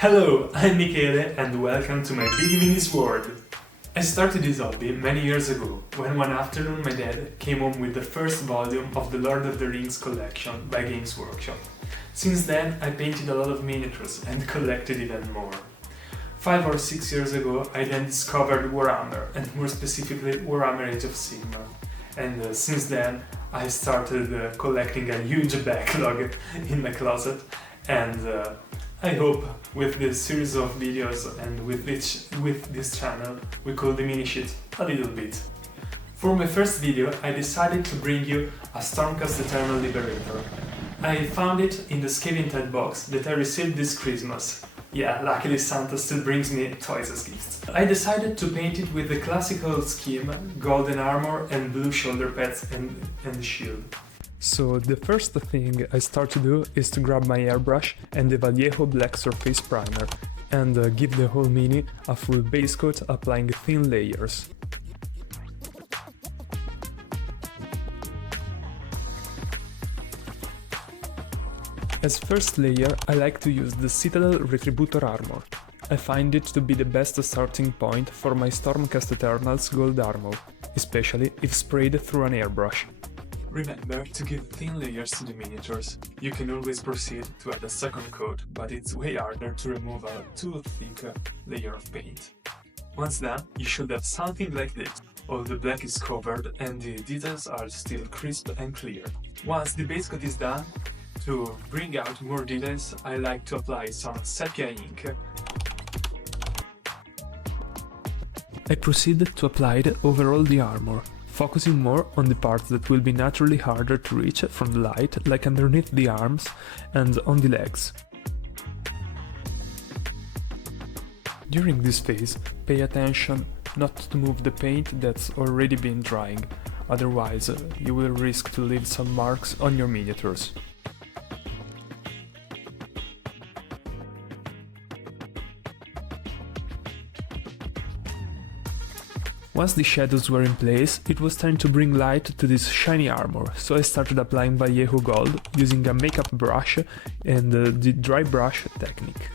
Hello, I'm Michele and welcome to my Big Minis world. I started this hobby many years ago, when one afternoon my dad came home with the first volume of the Lord of the Rings collection by Games Workshop. Since then, I painted a lot of miniatures and collected even more. 5 or 6 years ago, I then discovered Warhammer, and more specifically Warhammer Age of Sigmar. And since then, I started collecting a huge backlog in my closet, and I hope with this series of videos and with this channel we could diminish it a little bit. For my first video I decided to bring you a Stormcast Eternals Liberator. I found it in the Scaling Tide box that I received this Christmas. Yeah, luckily Santa still brings me toys as gifts. I decided to paint it with the classical scheme, golden armor and blue shoulder pads and shield. So the first thing I start to do is to grab my airbrush and the Vallejo black surface primer and give the whole mini a full base coat, applying thin layers. As first layer I like to use the Citadel Retributor armor. I find it to be the best starting point for my Stormcast Eternals gold armor, especially if sprayed through an airbrush. Remember to give thin layers to the miniatures. You can always proceed to add a second coat, but it's way harder to remove a too thick layer of paint. Once done, you should have something like this. All the black is covered and the details are still crisp and clear. Once the base coat is done, to bring out more details, I like to apply some sepia ink. I proceeded to apply it over all the armor, focusing more on the parts that will be naturally harder to reach from the light, like underneath the arms and on the legs. During this phase, pay attention not to move the paint that's already been drying, otherwise you will risk to leave some marks on your miniatures. Once the shadows were in place, it was time to bring light to this shiny armor, so I started applying Vallejo gold using a makeup brush and the dry brush technique.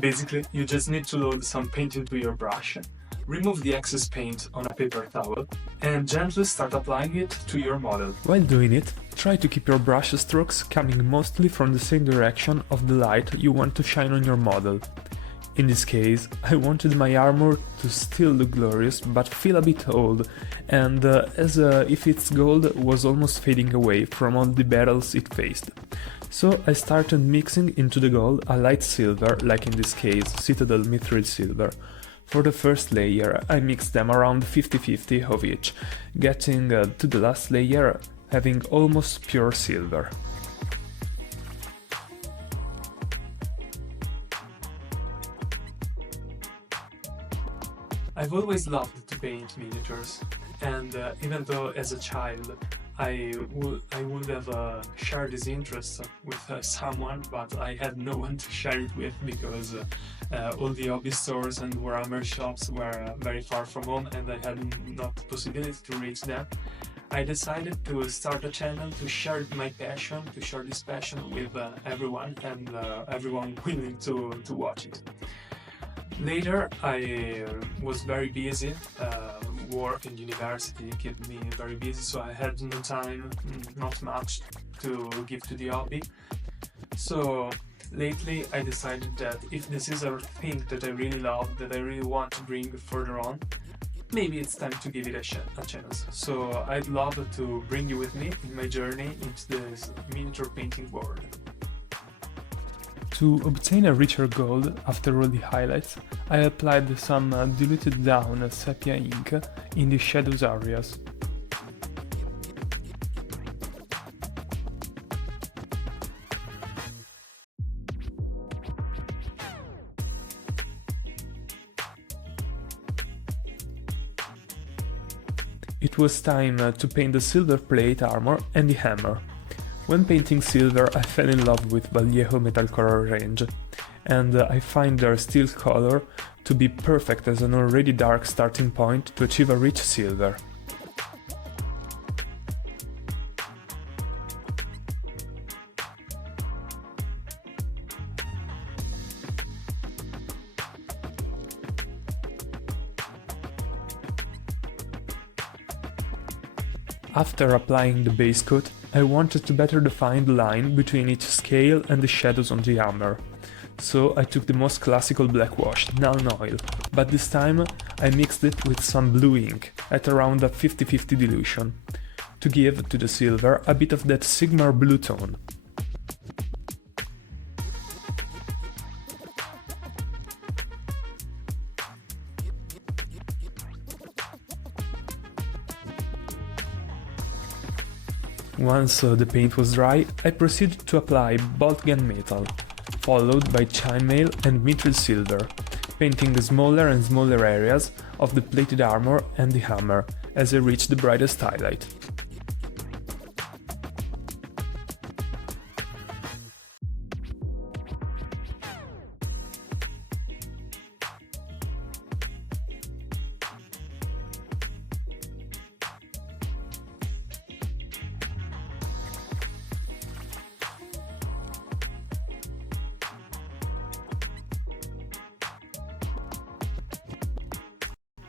Basically, you just need to load some paint into your brush, remove the excess paint on a paper towel, and gently start applying it to your model. While doing it, try to keep your brush strokes coming mostly from the same direction of the light you want to shine on your model. In this case, I wanted my armor to still look glorious but feel a bit old, and as if its gold was almost fading away from all the battles it faced. So I started mixing into the gold a light silver, like in this case Citadel Mithril Silver. For the first layer I mixed them around 50-50 of each, getting to the last layer having almost pure silver. I've always loved to paint miniatures, and even though as a child I would have shared this interest with someone, but I had no one to share it with because all the hobby stores and Warhammer shops were very far from home and I had not the possibility to reach them. I decided to start a channel to share my passion, to share this passion with everyone and everyone willing to watch it. Later I was very busy, work and university kept me very busy, so I had no time, not much to give to the hobby. So lately I decided that if this is a thing that I really love, that I really want to bring further on, maybe it's time to give it a chance. So I'd love to bring you with me in my journey into this miniature painting world. To obtain a richer gold after all the highlights, I applied some diluted down sepia ink in the shadows areas. It was time to paint the silver plate armor and the hammer. When painting silver, I fell in love with Vallejo metal color range, and I find their steel color to be perfect as an already dark starting point to achieve a rich silver. After applying the base coat, I wanted to better define the line between each scale and the shadows on the armor. So I took the most classical black wash, Nuln Oil, but this time I mixed it with some blue ink at around a 50-50 dilution, to give to the silver a bit of that Sigmar blue tone. Once the paint was dry, I proceeded to apply bolt gun metal, followed by chainmail and mithril silver, painting smaller and smaller areas of the plated armor and the hammer as I reached the brightest highlight.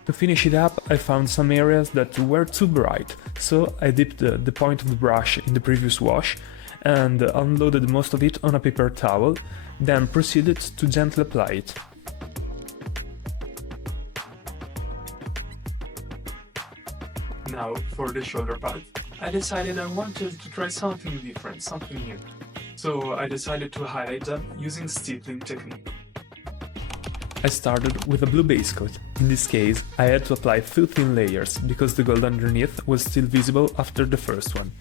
To finish it up, I found some areas that were too bright, so I dipped the point of the brush in the previous wash and unloaded most of it on a paper towel, then proceeded to gently apply it. Now, for the shoulder pad, I decided I wanted to try something different, something new. So I decided to highlight them using stippling technique. I started with a blue base coat. In this case, I had to apply two thin layers, because the gold underneath was still visible after the first one.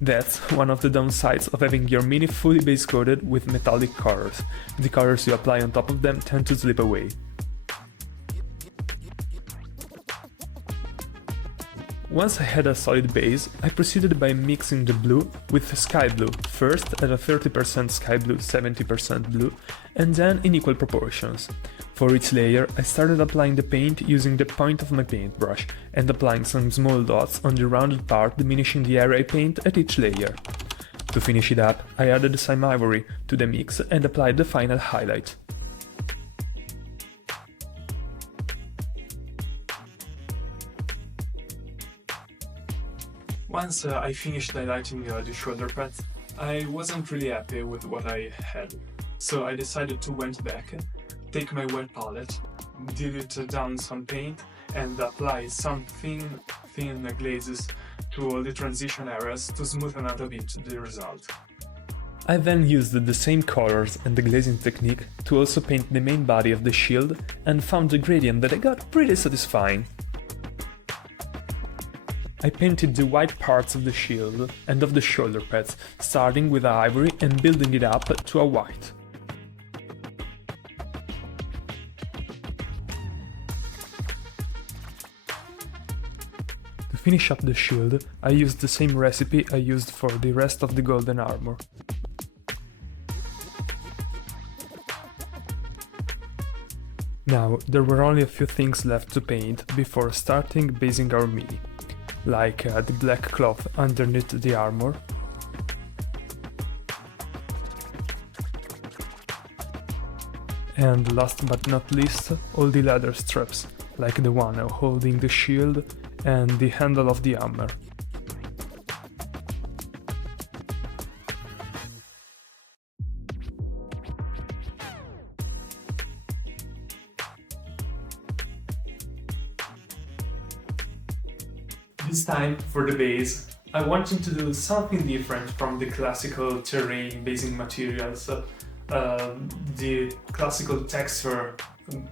That's one of the downsides of having your mini fully base coated with metallic colors. The colors you apply on top of them tend to slip away. Once I had a solid base, I proceeded by mixing the blue with sky blue, first at a 30% sky blue, 70% blue, and then in equal proportions. For each layer, I started applying the paint using the point of my paintbrush, and applying some small dots on the rounded part, diminishing the area I paint at each layer. To finish it up, I added some ivory to the mix and applied the final highlight. Once I finished highlighting the shoulder pads, I wasn't really happy with what I had, so I decided to went back, take my wet palette, dilute down some paint and apply some thin glazes to all the transition areas to smoothen out a bit the result. I then used the same colors and the glazing technique to also paint the main body of the shield and found a gradient that I got pretty satisfying. I painted the white parts of the shield and of the shoulder pads, starting with ivory and building it up to a white. To finish up the shield, I used the same recipe I used for the rest of the golden armor. Now, there were only a few things left to paint before starting basing our mini, like the black cloth underneath the armor, and last but not least, all the leather straps, like the one holding the shield and the handle of the hammer. This time, for the base, I wanted to do something different from the classical terrain basing materials, the classical texture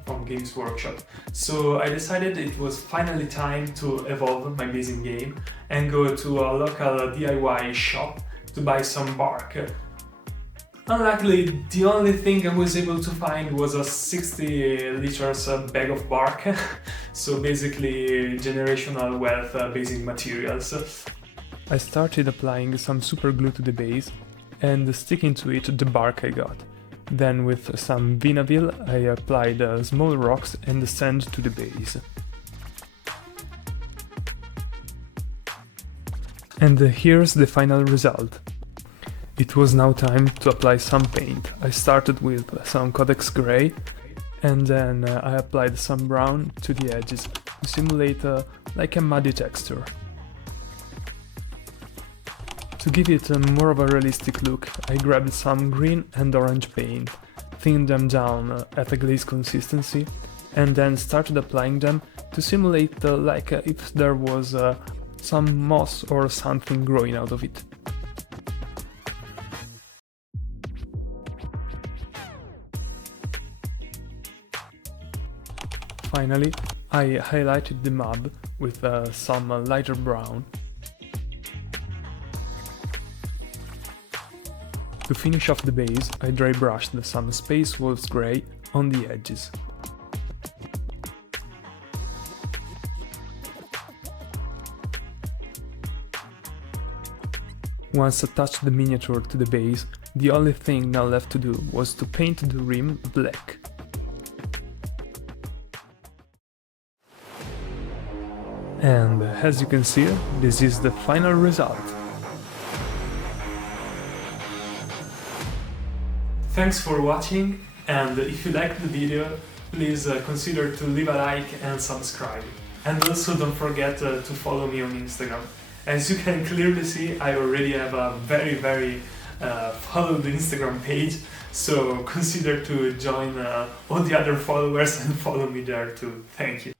from Games Workshop. So I decided it was finally time to evolve my basing game and go to a local DIY shop to buy some bark. Unluckily, the only thing I was able to find was a 60 liters bag of bark, so basically generational wealth basing materials. I started applying some super glue to the base and sticking to it the bark I got. Then with some Vinaville I applied small rocks and sand to the base. And here's the final result. It was now time to apply some paint. I started with some Codex Grey and then I applied some brown to the edges to simulate like a muddy texture. To give it a more of a realistic look, I grabbed some green and orange paint, thinned them down at a glaze consistency, and then started applying them to simulate like if there was some moss or something growing out of it. Finally, I highlighted the mob with some lighter brown. To finish off the base, I dry brushed some Space Wolves Grey on the edges. Once attached the miniature to the base, the only thing now left to do was to paint the rim black. And as you can see, this is the final result. Thanks for watching, and if you liked the video, please consider to leave a like and subscribe. And also don't forget to follow me on Instagram. As you can clearly see, I already have a very followed Instagram page, so consider to join all the other followers and follow me there too. Thank you.